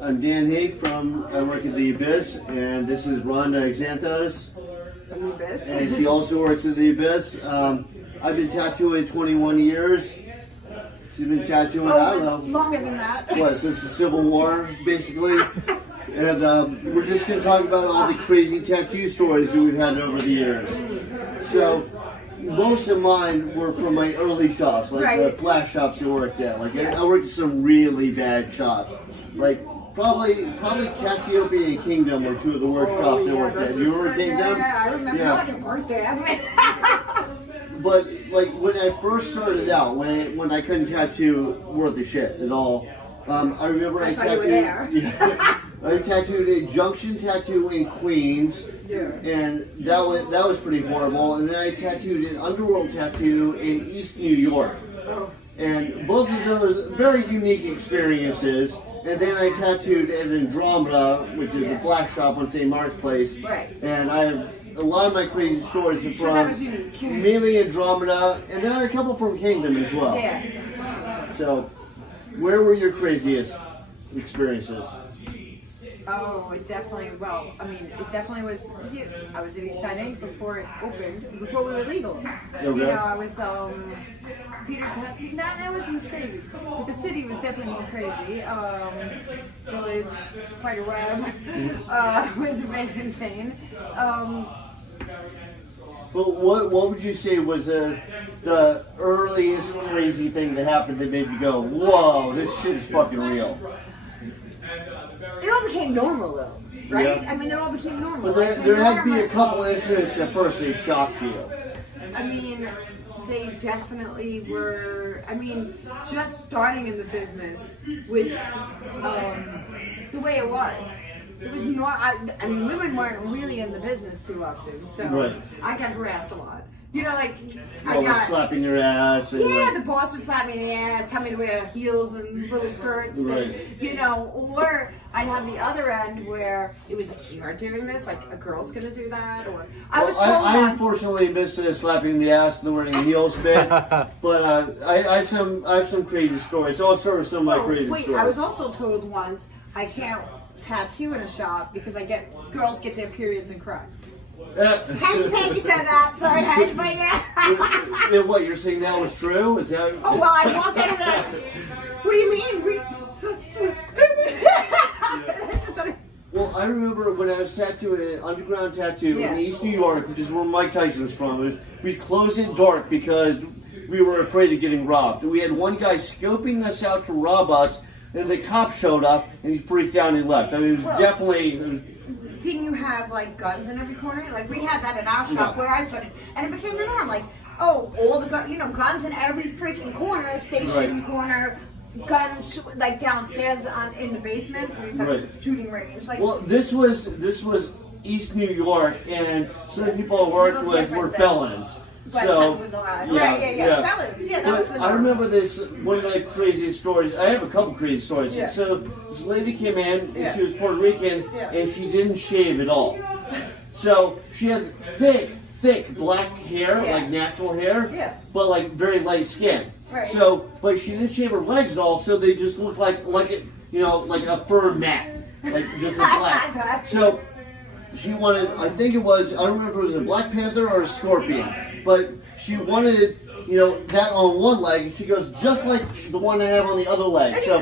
I'm Dan Henk I work at the Abyss, and this is Ronda Xanthos. From the Abyss? And she also works at the Abyss. I've been tattooing 21 years. She's been tattooing, I don't know. Longer than that. What, since the Civil War, basically. And we're just going to talk about all the crazy tattoo stories that we've had over the years. So, most of mine were from my early shops, like the flash shops I worked at. Like I worked at some really bad shops. Like probably Cassiopeia and Kingdom were two of the worst shops I worked at. You remember Kingdom? Yeah, I remember. I didn't work there. But like when I first started out, when I couldn't tattoo worth a shit at all, I remember I tattooed a Junction Tattoo in Queens, and that was pretty horrible. And then I tattooed an Underworld Tattoo in East New York, and both of those very unique experiences. And then I tattooed at Andromeda, which is a flash shop on St. Mark's Place, and I have a lot of my crazy stories are from mainly Andromeda, and then I had a couple from Kingdom as well. So, where were your craziest experiences? Oh, it definitely was here. I was in East Side Inc. before it opened, before we were legal. Okay. You know, I was Peter Tattoo. That wasn't as crazy, but the city was definitely more crazy. Village, Spiderweb was a bit insane. But what would you say was the earliest crazy thing that happened that made you go, whoa, this shit is fucking real? It all became normal though, right? Yeah. I mean, it all became normal. But there had to be a couple incidents at first that shocked you. I mean, they definitely were. I mean, just starting in the business with the way it was. It was not. I mean, women weren't really in the business too often, so I got harassed a lot. You know, like I got slapping your ass. And the boss would slap me in the ass, tell me to wear heels and little skirts, and, you know, or I'd have the other end where it was like, you are doing this, like a girl's gonna do that, or I unfortunately missed slapping the ass and the wearing heels bit, but I have some crazy stories. So I'll start with some of my crazy stories. I was also told once I can't tattoo in a shop because girls get their periods and cry. Henk said that. Sorry, Henk, but yeah. What, you're saying that was true? Is that? Oh well, I walked out of that. What do you mean? Well, I remember when I was tattooing an Underground Tattoo in East New York, which is where Mike Tyson's from. We closed it dark because we were afraid of getting robbed. We had one guy scoping us out to rob us, and the cop showed up, and he freaked out and he left. I mean, it was definitely. Didn't you have like guns in every corner? Like we had that in our shop where I started, and it became the norm. Like, all the guns in every freaking corner, station corner, guns like downstairs in the basement. We used to have a shooting range. Like, well, this was East New York, and some of the people I worked with were felons. Felons. Yeah, that was the norm. I remember one of the craziest stories. I have a couple crazy stories. So this lady came in, and she was Puerto Rican, and she didn't shave at all. So she had thick black hair, like natural hair, but like very light skin. So, but she didn't shave her legs at all, so they just looked like a fur mat, like just like black. So she wanted, I don't remember if it was a Black Panther or a scorpion, but she wanted, that on one leg, and she goes, just like the one I have on the other leg. So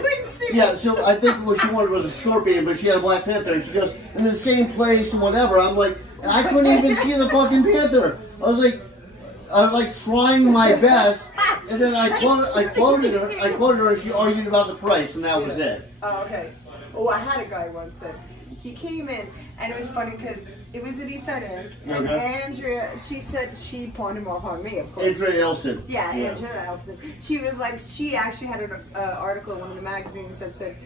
I think what she wanted was a scorpion, but she had a Black Panther, and she goes, in the same place and whatever. I'm like, and I couldn't even see the fucking panther. I was like trying my best, and then I quoted her, and she argued about the price, and that was it. Oh, okay. Oh, I had a guy once that he came in, and it was funny because it was at East Side Inc. And Andrea, she said she pawned him off on me, of course. Andrea Elson. Andrea Elson. She was like, she actually had an article in one of the magazines that said,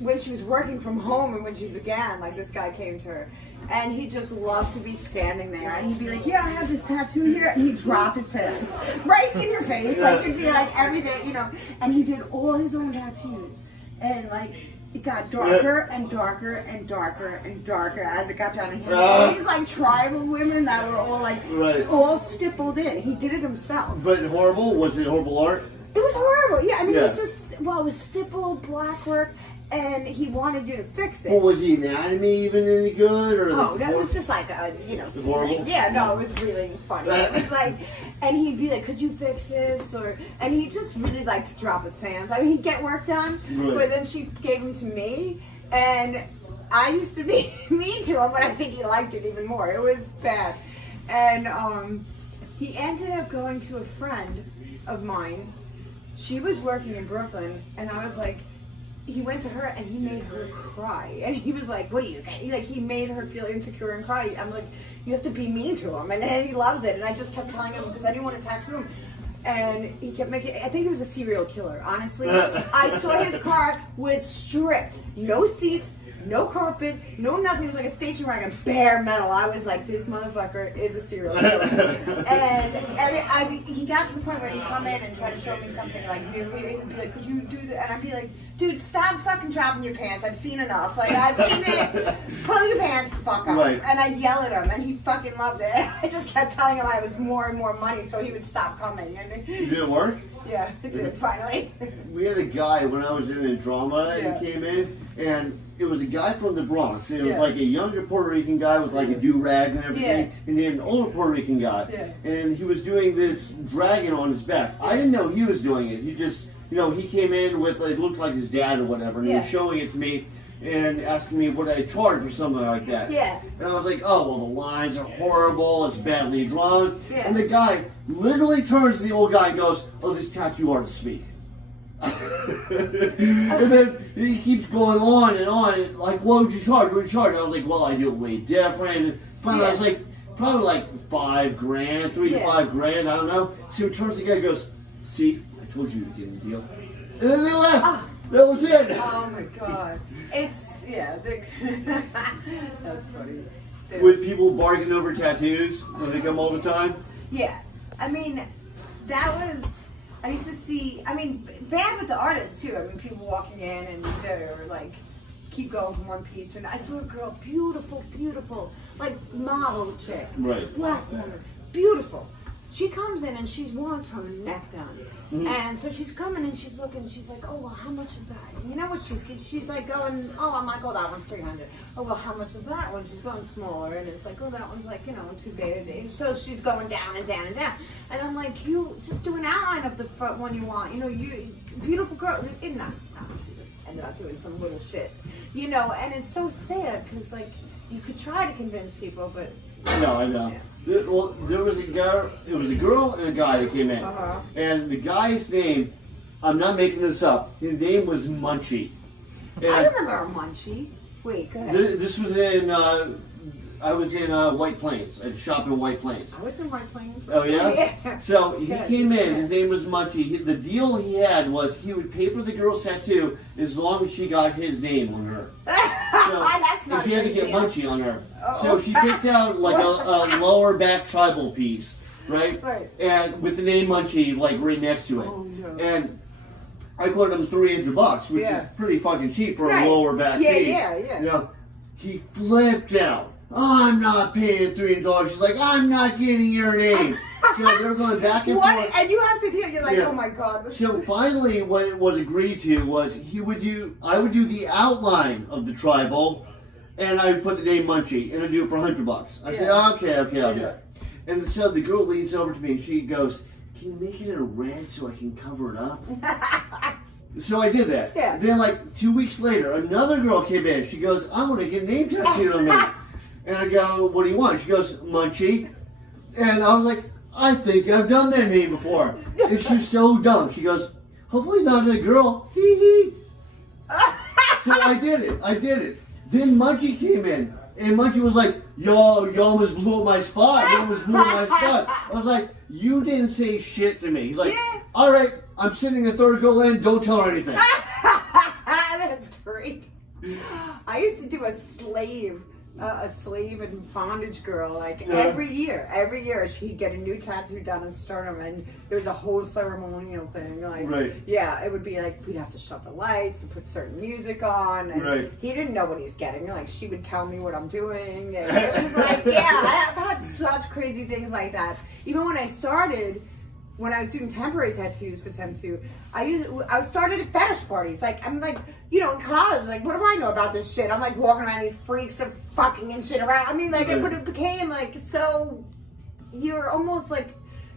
when she was working from home and when she began, like this guy came to her, and he just loved to be standing there, and he'd be like, I have this tattoo here, and he'd drop his pants right in your face, like it'd be like everything, and he did all his own tattoos, and like, it got darker and darker and darker and darker as it got down. And these like tribal women that were all like all stippled in. He did it himself. But horrible? Was it horrible art? It was horrible. Yeah, I mean, Yeah. it was just, well, it was stippled, black work, and he wanted you to fix it. Well, was the anatomy even any good? Or Oh, no, it was just like a, horrible? yeah, no, it was really funny. It was like, and he'd be like, could you fix this? And he just really liked to drop his pants. I mean, he'd get work done, Right. but then she gave him to me, and I used to be mean to him, but I think he liked it even more. It was bad. And he ended up going to a friend of mine. She was working in Brooklyn, and I was like, he went to her and he made her cry. And he was like, what are you doing? Like, he made her feel insecure and cry. I'm like, you have to be mean to him. And he loves it. And I just kept telling him, because I didn't want to tattoo him. And he kept making, I think he was a serial killer, honestly. I saw his car was stripped. No seats, no carpet, no nothing. It was like a station wagon, bare metal. I was like, this motherfucker is a serial killer. and he got to the point where he'd come in and try to show me something like new. He'd be like, could you do that? And I'd be like, dude, stop fucking dropping your pants. I've seen enough. Like, I've seen it. Pull your pants the fuck up. Right. And I'd yell at him, and he fucking loved it. And I just kept telling him I was more and more money, so he would stop coming. And Did it work? yeah, it did, finally. We had a guy when I was in a drama, and he came in, and it was a guy from the Bronx. It was like a younger Puerto Rican guy with like a do-rag and everything, and then an older Puerto Rican guy. And he was doing this dragon on his back. I didn't know he was doing it. He just, he came in with, it looked like his dad or whatever, and he was showing it to me and asking me what I charged for something like that. Yeah. And I was like, oh, well, the lines are horrible, it's badly drawn. And the guy literally turns to the old guy and goes, oh, this tattoo artist speak. And then he keeps going on and on, and like, what would you charge? What would you charge? And I was like, well, I do it way different. And finally, I was like, probably like $5,000, $3,000 to $5,000, I don't know. So he turns to the guy and goes, see, I told you to get me a deal. And then they left. That was it. Oh my god. It's, that's funny. Dude. Would people bargain over tattoos when they come all the time? Yeah. I mean, that was, I used to see, bad with the artists too. I mean, people walking in and they're like, keep going from one piece. And I saw a girl, beautiful, like model chick. Right. Black woman, beautiful. She comes in and she wants her neck done. Mm-hmm. And so she's coming and she's looking, she's like, oh, well, how much is that? And you know what she's like going, oh, I'm like, oh, that one's $300. Oh, well, how much is that one? She's going smaller. And it's like, oh, that one's like, too big. So she's going down and down and down. And I'm like, you just do an outline of the front one you want. You beautiful girl. She just ended up doing some little shit. And it's so sad because, like, you could try to convince people, but... No, I know. Yeah. Well, there was a girl. It was a girl and a guy that came in, and the guy's name, I'm not making this up. His name was Munchie. And I remember a Munchie. Wait, go ahead. This was in. I was in White Plains. I shop in White Plains. I was in White Plains. Oh yeah. So he came in. His name was Munchie. The deal he had was he would pay for the girl's tattoo as long as she got his name on her. So, That's not she had to get deal. Munchie on her. So she picked out like a lower back tribal piece, right? Right. And with the name Munchie like right next to it. Oh, no. And I quoted him $300, which is pretty fucking cheap for a lower back piece. Yeah. He flipped out. Oh, I'm not paying $300. She's like, I'm not getting your name. So they're going back and forth. And you have to deal. You're like, oh my god. So finally, what it was agreed to was I would do the outline of the tribal, and I would put the name Munchie, and I'd do it for $100. I said, okay, I'll do it. And so the girl leans over to me and she goes, can you make it in red so I can cover it up? So I did that. Yeah. Then like 2 weeks later, another girl came in. She goes, I want to get a name tattooed on me. And I go, what do you want? She goes, Munchie. And I was like, I think I've done that name before. And she's so dumb. She goes, hopefully not a girl. Hee hee. So I did it. Then Munchie came in. And Munchie was like, yo, you almost blew up my spot. I was like, you didn't say shit to me. He's like, all right, I'm sending a third girl in. Don't tell her anything. That's great. I used to do a slave and bondage girl, like every year she'd get a new tattoo done in sternum, and there's a whole ceremonial thing, like it would be like we'd have to shut the lights and put certain music on, and he didn't know what he was getting. Like she would tell me what I'm doing, and it was like I've had such crazy things like that. Even when I started, when I was doing temporary tattoos for Temp2, I started at fetish parties. Like, I'm like, you know, in college, like, what do I know about this shit? I'm like walking around these freaks and fucking and shit around. I mean, like, but it became like, so you're almost like,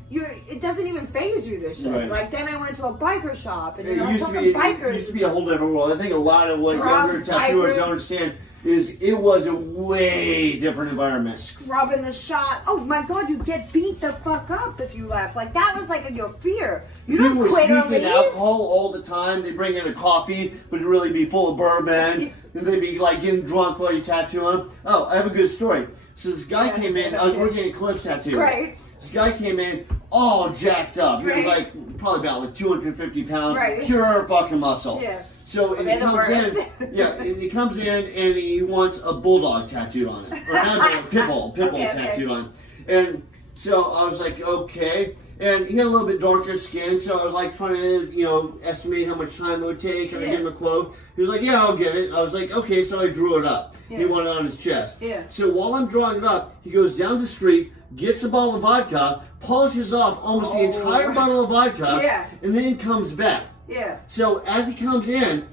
it doesn't even phase you, this shit. Right. Like, then I went to a biker shop, and it used to be a whole different world. I think a lot of what younger tattooers don't understand is it was a way different environment. Scrubbing the shot. Oh my God, you get beat the fuck up if you left. Like, that was like your fear. You don't quit or leave. Alcohol all the time. They bring in a coffee, but it really be full of bourbon. And they'd be like getting drunk while you tattoo them. Oh, I have a good story. So this guy came in. I was working at Cliff's Tattoo. Right. This guy came in all jacked up. He was like probably about like 250 pounds, pure fucking muscle. Yeah. So and he comes in, and he comes in and he wants a bulldog tattooed on it, or not a pit bull tattooed on it. And so I was like, okay. And he had a little bit darker skin, so I was like trying to, you know, estimate how much time it would take, and I gave him a quote. He was like, yeah, I'll get it. I was like, okay, so I drew it up. He wanted it on his chest. Yeah. So while I'm drawing it up, he goes down the street, gets a bottle of vodka, polishes off almost the entire bottle of vodka, and then comes back. Yeah. So as he comes in,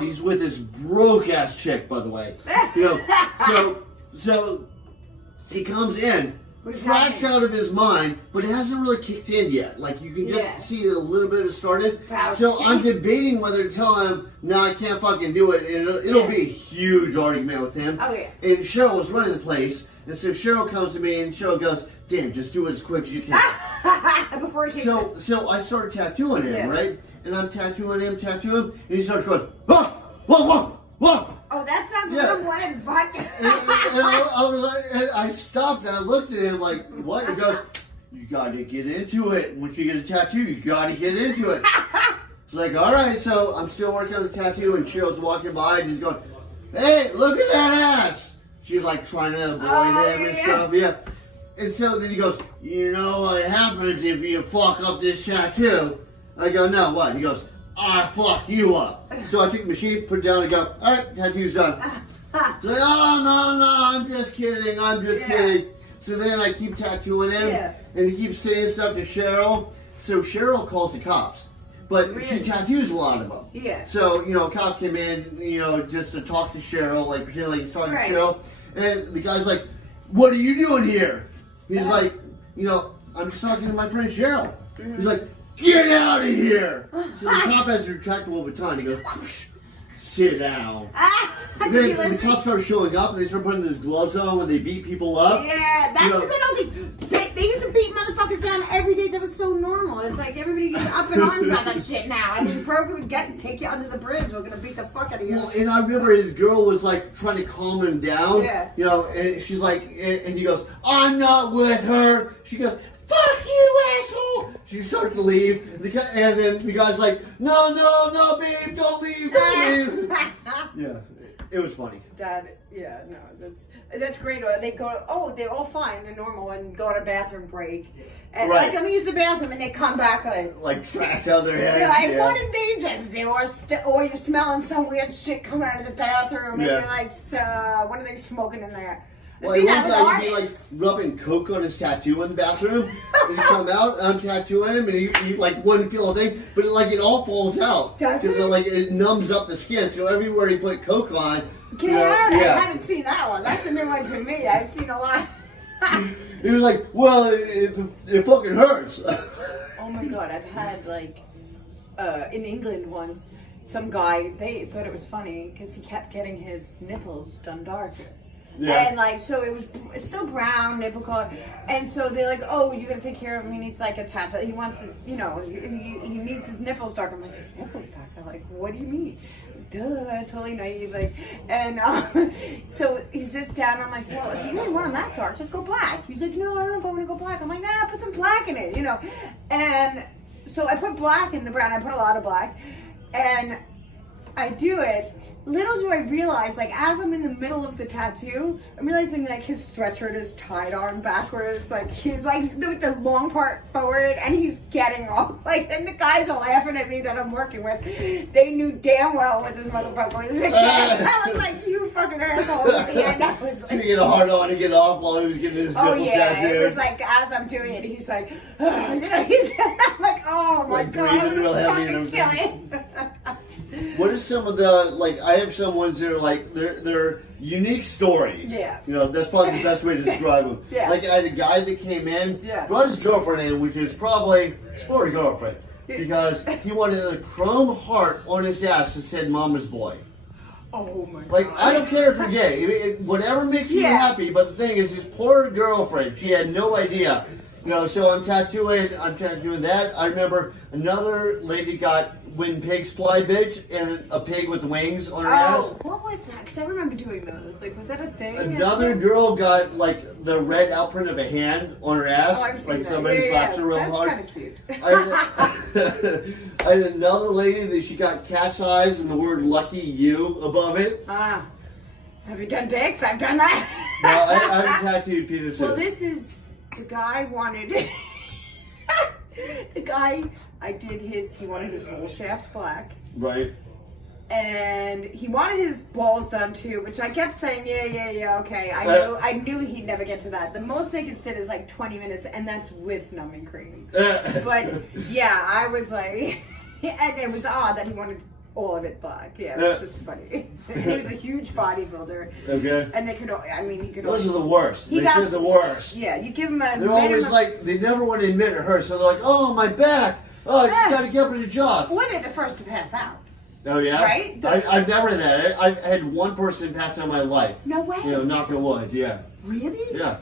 he's with this broke ass chick, by the way. You know, so he comes in, cracks out of his mind, but it hasn't really kicked in yet. Like, you can just see a little bit of it started. So I'm debating whether to tell him, no, I can't fucking do it. And it'll be a huge argument with him. Oh, yeah. And Cheryl was running the place. And so Cheryl comes to me and Cheryl goes, damn, just do it as quick as you can. Before it so I started tattooing him, right? And I'm tattooing him, and he starts going, whoa, whoa, whoa, whoa. Oh, that sounds like I'm wanting vodka. and I was like, and I stopped and I looked at him like, what? He goes, you got to get into it. Once you get a tattoo, you got to get into it. It's like, all right, so I'm still working on the tattoo, and Cheryl's walking by, and he's going, hey, look at that ass. She's like trying to avoid him and stuff, And so then he goes, you know what happens if you fuck up this tattoo? I go, no, what? He goes, I fuck you up. So I take the machine, put it down, and go, all right, tattoo's done. So like, oh, no, I'm just kidding, kidding. So then I keep tattooing him, and he keeps saying stuff to Cheryl. So Cheryl calls the cops. But she tattoos a lot of them. Yeah. So, you know, a cop came in, you know, just to talk to Cheryl, like pretend like he's talking to Cheryl. And the guy's like, what are you doing here? He's like, you know, I'm just talking to my friend Cheryl. He's like, get out of here. So the cop has a retractable baton. He goes, whoosh, sit down. Then the cops start showing up and they start putting those gloves on when they beat people up. Yeah, that's the good old thing. They used to beat motherfuckers down every day. That was so normal. It's like everybody gets up in arms about that shit now. I mean, Broker would take you under the bridge. We're going to beat the fuck out of you. Well, and I remember his girl was like trying to calm him down. Yeah. You know, and she's like, and he goes, I'm not with her. She goes, fuck you, asshole! She starts to leave, and then the guy's like, no, babe, don't leave, Yeah, it was funny. That's great. They go, they're all fine and normal, and go on a bathroom break. And like, let me use the bathroom, and they come back like tracked out their heads. Like, what did they just do? Or you're smelling some weird shit coming out of the bathroom, and you're like, what are they smoking in there? Well, one guy, he'd be like rubbing coke on his tattoo in the bathroom. And he'd come out, I'm tattooing him, and he like wouldn't feel a thing, but it all falls out. Does it? Like it numbs up the skin, so everywhere he put coke on. Get out! I haven't seen that one. That's a new one to me. I've seen a lot. He was like, well, it fucking hurts. Oh my God, I've had in England once, some guy, they thought it was funny because he kept getting his nipples done darker. Yeah. And so it was still brown, nipple color. And so they're like, oh, you're going to take care of him. He needs a touch. He wants to, you know, he needs his nipples dark. I'm like, his nipples dark? I'm like, what do you mean? Duh, totally naive. And so he sits down. I'm like, well, if you really want him that dark, just go black. He's like, no, I don't know if I want to go black. I'm like, nah, put some black in it, you know. And so I put black in the brown. I put a lot of black. And I do it. Little do I realize, like, as I'm in the middle of the tattoo, I'm realizing, like, his sweatshirt is tied on backwards. Like, he's, like, with the long part forward, and he's getting all, like, and the guys are laughing at me that I'm working with. They knew damn well what this motherfucker was saying. I was like, you fucking asshole. At the end, I was like... Did he get a hard on to get off while he was getting his nipple tattooed? It was like, as I'm doing it, he's like, oh, you know, I'm like, oh my like, God. breathing real heavy and everything. What are some of the, like, I have some ones that are like, they're unique stories. Yeah. You know, that's probably the best way to describe them. Yeah. Like, I had a guy that came in, yeah. brought his girlfriend in, which is probably his poor girlfriend, because he wanted a chrome heart on his ass that said Mama's Boy. Oh my God. Like, I don't care if you're gay. Whatever makes you happy, but the thing is, his poor girlfriend, she had no idea. You know, so I'm tattooing that. I remember another lady got When Pigs Fly Bitch and a pig with wings on her ass. What was that? Because I remember doing those. Like, was that a thing? Another girl got, like, the red outprint of a hand on her ass. Oh, I've seen like that. somebody slapped her real hard. That's kind of cute. I had another lady that she got cat's eyes and the word lucky you above it. Have you done dicks? I've done that. No, I haven't tattooed penises. Well, this is... The guy wanted... the guy... he wanted his whole shaft black. Right. And he wanted his balls done too, which I kept saying, yeah, okay. I knew he'd never get to that. The most they could sit is like 20 minutes, and that's with numbing cream. But yeah, I was like, and it was odd that he wanted all of it black. Yeah, it was just funny. He was a huge bodybuilder. Okay. And he could. Those are the worst. They said the worst. Yeah, you give him a. They're always like, they never want to admit it hurts, so they're like, oh, my back. Oh, I just got to get up in the jaws. Well, they're the first to pass out. Oh, yeah? Right? I've never had that. I've had one person pass out in my life. No way. You know, knock on wood, yeah. Really? Yeah.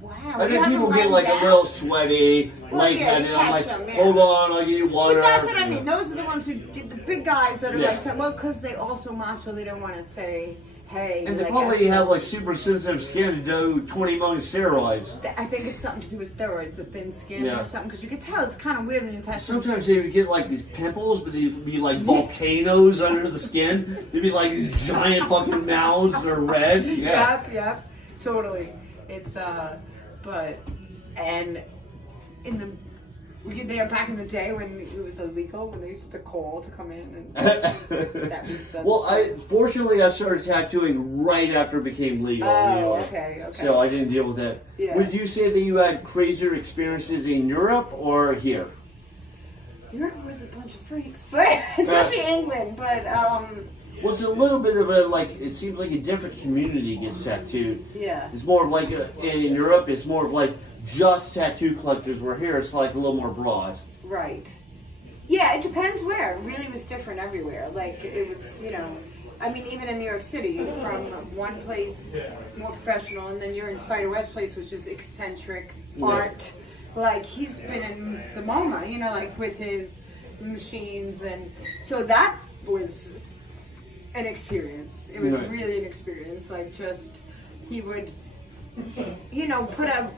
Wow. I think people get like a little sweaty, lightheaded. I'm like, hold on, I'll give you water. But that's what I mean. Those are the ones who did the big guys that are like, well, because they also macho, they don't want to say, hey. And they probably have like super sensitive skin to do 20 million steroids. I think it's something to do with steroids, the thin skin or something, because you can tell it's kind of weird when you touch. Sometimes they would get like these pimples, but they'd be like volcanoes under the skin. They'd be like these giant fucking mounds that are red. Yeah. Yep, totally. It's but and in the. Were you there back in the day when it was illegal, when they used to call to come in? And that was well, fortunately I started tattooing right after it became legal in New York. Okay. So I didn't deal with that. Yeah. Would you say that you had crazier experiences in Europe or here? Europe was a bunch of freaks, but especially England. But well, it's a little bit of a, like, it seems like a different community gets tattooed. Yeah. It's more of like, in Europe, it's more of like just tattoo collectors, where here it's like a little more broad. Right. Yeah, it depends where. It really was different everywhere. Like, it was, you know, I mean, even in New York City, from one place more professional, and then you're in Spiderweb's place, which is eccentric art. Like, he's been in the MoMA, you know, like with his machines, and so that was an experience. It was really an experience. Like, just, he would, you know, put a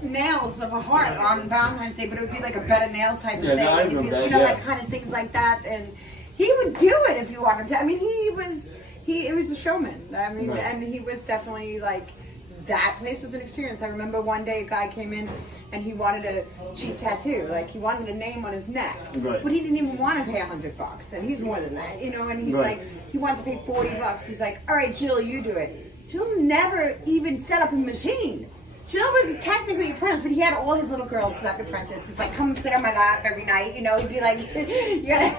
nails of a heart on Valentine's Day, but it would be like a bed of nails type of thing. I remember that, you know, like kind of things like that, and he would do it if you wanted to. I mean, it was a showman. I mean, and he was definitely like, that place was an experience. I remember one day a guy came in and he wanted a cheap tattoo. Like, he wanted a name on his neck. Right. But he didn't even want to pay $100. And he's more than that, you know, and he's like, he wanted to pay $40. He's like, all right, Jill, you do it. Jill never even set up a machine. Jill was technically apprentice, but he had all his little girls set apprentice. It's like, come sit on my lap every night, you know. He'd be like, yeah.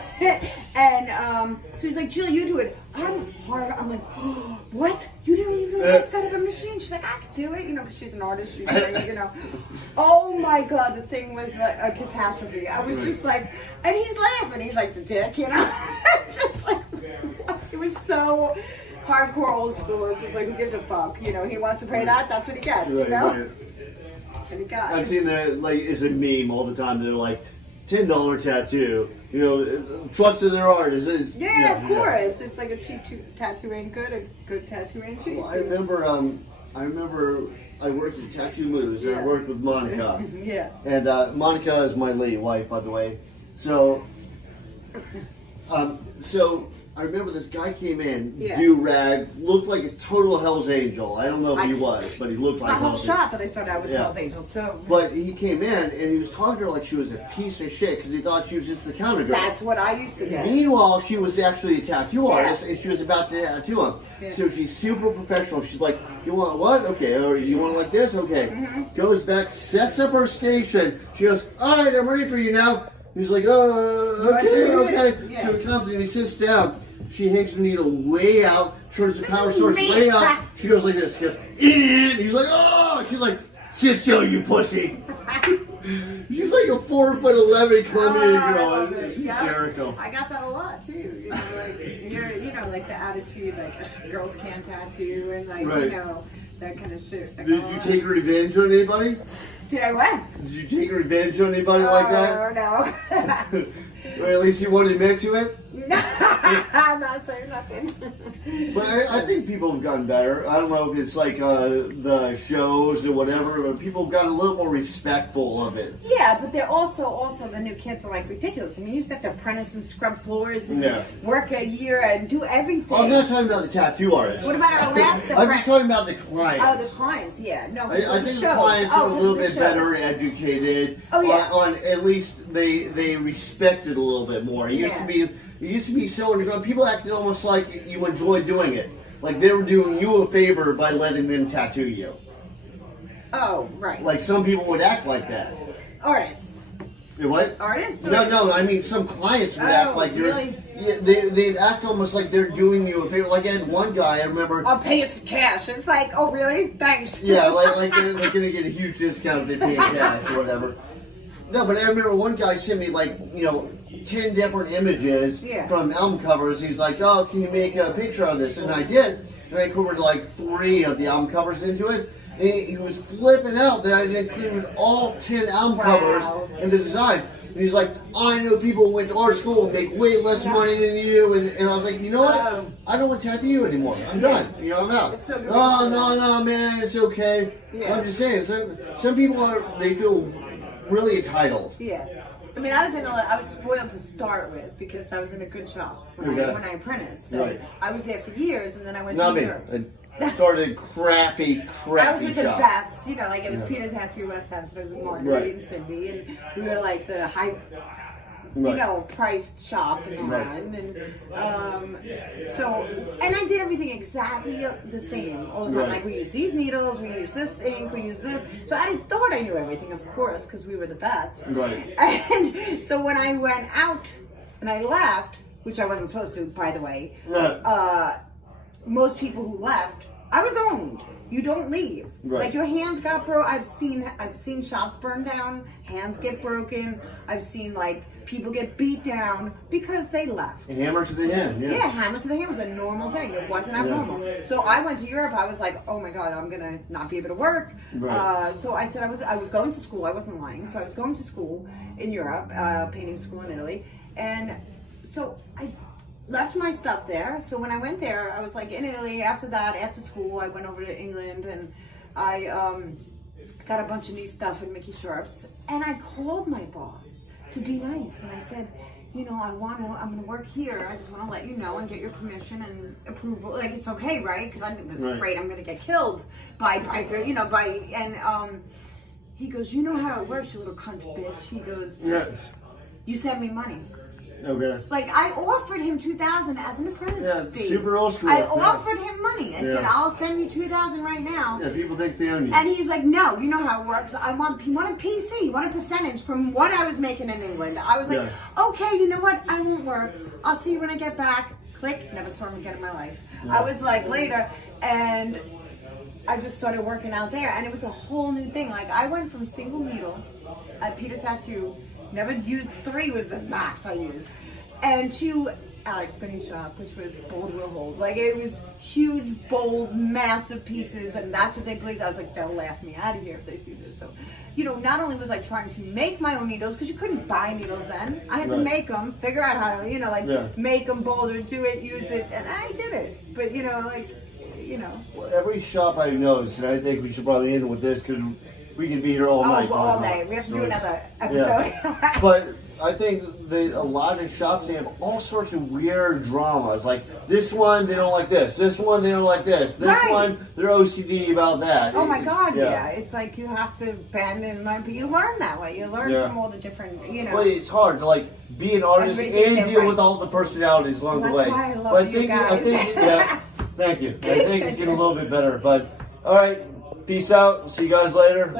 And so he's like, Jill, you do it. I'm like, oh, what? You didn't even know how to set up a machine? She's like, I could do it, you know, because she's an artist. She's doing it, you know. Oh my God, the thing was like a catastrophe. I was just like, and he's laughing. He's like, the dick, you know. Just like, what? It was so hardcore old schoolers. It's like, who gives a fuck? You know, he wants to pay that, that's what he gets, you know? And he got I've seen that, like, it's a meme all the time. They're like, $10 tattoo. You know, trust in their art. Of course. It's like a cheap tattoo ain't good, a good tattoo ain't cheap. Well, I remember I worked at Tattoo Moose, and I worked with Monica. And Monica is my lady wife, by the way. So I remember this guy came in, Yeah. do-rag, looked like a total Hell's Angel. I don't know if he was, but he looked like my whole Hell's shop that I started out was Hell's Angel. So But he came in and he was talking to her like she was a piece of shit because he thought she was just a counter girl. that's what I used to get. Meanwhile, she was actually a tattoo artist and she was about to tattoo him. Yeah. So she's super professional. She's like, you want what? Okay. Or you want it like this? Okay. Mm-hmm. Goes back, sets up her station. She goes, all right, I'm ready for you now. He's like, okay. Yeah. So he comes and he sits down. She hangs the needle way out, turns the power source way out. She goes like this. She goes, he's like, oh! She's like, sit still, you pussy. She's like a 4'11" Columbia girl. It's hysterical. I got that a lot too. You know, like like the attitude, like girls can't tattoo, and like Right. you know that kind of shit. Did you take revenge on anybody? Did I what? Did you take revenge on anybody like that? No. Or at least you won't admit to it? I'm not saying nothing. But I think people have gotten better. I don't know if it's like the shows or whatever, but people have gotten a little more respectful of it. Yeah, but they're also the new kids are like ridiculous. I mean, you used to have to apprentice and scrub floors and work a year and do everything. Oh, I'm not talking about the tattoo artist. What about our last apprentice? I'm just talking about the clients. Oh, the clients, yeah. No, I think the clients are a little bit better educated. Oh, yeah. On at least they respect it a little bit more. It used to be so underground. People acted almost like you enjoyed doing it. Like they were doing you a favor by letting them tattoo you. Oh, right. Like some people would act like that. Artists. What? Artists? No. I mean, some clients would act like you're. Really? Yeah, they'd act almost like they're doing you a favor. Like I had one guy, I remember. I'll pay you some cash. It's like, oh, really? Thanks. Yeah, like they're gonna get a huge discount if they pay in cash or whatever. No, but I remember one guy sent me 10 different images from album covers. He's like, oh, can you make a picture of this? And I did. And I incorporated 3 of the album covers into it. And he was flipping out that I included all 10 album covers in the design. And he's like, I know people who went to art school and make way less money than you. And I was like, you know what? I don't want to tattoo you anymore. I'm done. I'm out. It's so good. Oh, no, man, it's okay. Yeah. I'm just saying, some people they feel really entitled. Yeah. I mean, I was spoiled to start with because I was in a good shop when I apprenticed. So I was there for years, and then I went to Europe. I started crappy I was with the shop. best, it was Peter Tattoo West Hampstead, I was with Marguerite and Cindy, and we were like the high, priced shop and all that. And so I did everything exactly the same all the time. Like we used these needles, we used this ink, we used this. So I thought I knew everything, of course, because we were the best. Right. And so when I went out and I left, which I wasn't supposed to, by the way, most people who left, I was owned. You don't leave. Right. Like your hands got broke. I've seen shops burn down, hands get broken. I've seen people get beat down because they left. A hammer to the hand. Yeah. Yeah, hammer to the hand was a normal thing. It wasn't abnormal. So I went to Europe. I was like, oh my god, I'm gonna not be able to work. Right. So I said I was going to school. I wasn't lying. So I was going to school in Europe, painting school in Italy, and so I left my stuff there. So when I went there, I was in Italy. After school, I went over to England and I got a bunch of new stuff in Mickey Sharp's. And I called my boss to be nice. And I said, I'm going to work here. I just want to let you know and get your permission and approval. It's okay, right? Because I was afraid I'm going to get killed and he goes, you know how it works, you little cunt bitch. He goes, yes. You send me money. Okay. I offered him $2,000 as an apprentice fee. Super old school. I offered him money. I said, I'll send you $2,000 right now. Yeah, people think they own you. And he's like, no, you know how it works. He wanted PC, he wanted percentage from what I was making in England. I was like, okay, you know what? I won't work. I'll see you when I get back. Click. Never saw him again in my life. No. I was later, and I just started working out there, and it was a whole new thing. I went from single needle at Peter Tattoo. Never used 3 was the max I used. And to Alex Spinning Shop, which was bold will hold. It was huge, bold, massive pieces, and that's what they believed. I was like, they'll laugh me out of here if they see this. So, not only was I trying to make my own needles, because you couldn't buy needles then. I had to make them, figure out how to, make them bolder, do it, use it, and I did it. But, Well, every shop I noticed, and I think we should probably end with this, because we can be here all night. All day. We have to do another episode. But I think that a lot of shops, they have all sorts of weird dramas. Like this one, they don't like this. This one, they don't like this. This one, they're OCD about that. Oh my God, yeah. It's like you have to bend and learn, but you learn that way. You learn from all the different, you know. Well, it's hard to like be an artist and deal with all the personalities along the way. That's why I love you guys. I think, yeah. Thank you. I think it's getting a little bit better. But all right, peace out. See you guys later.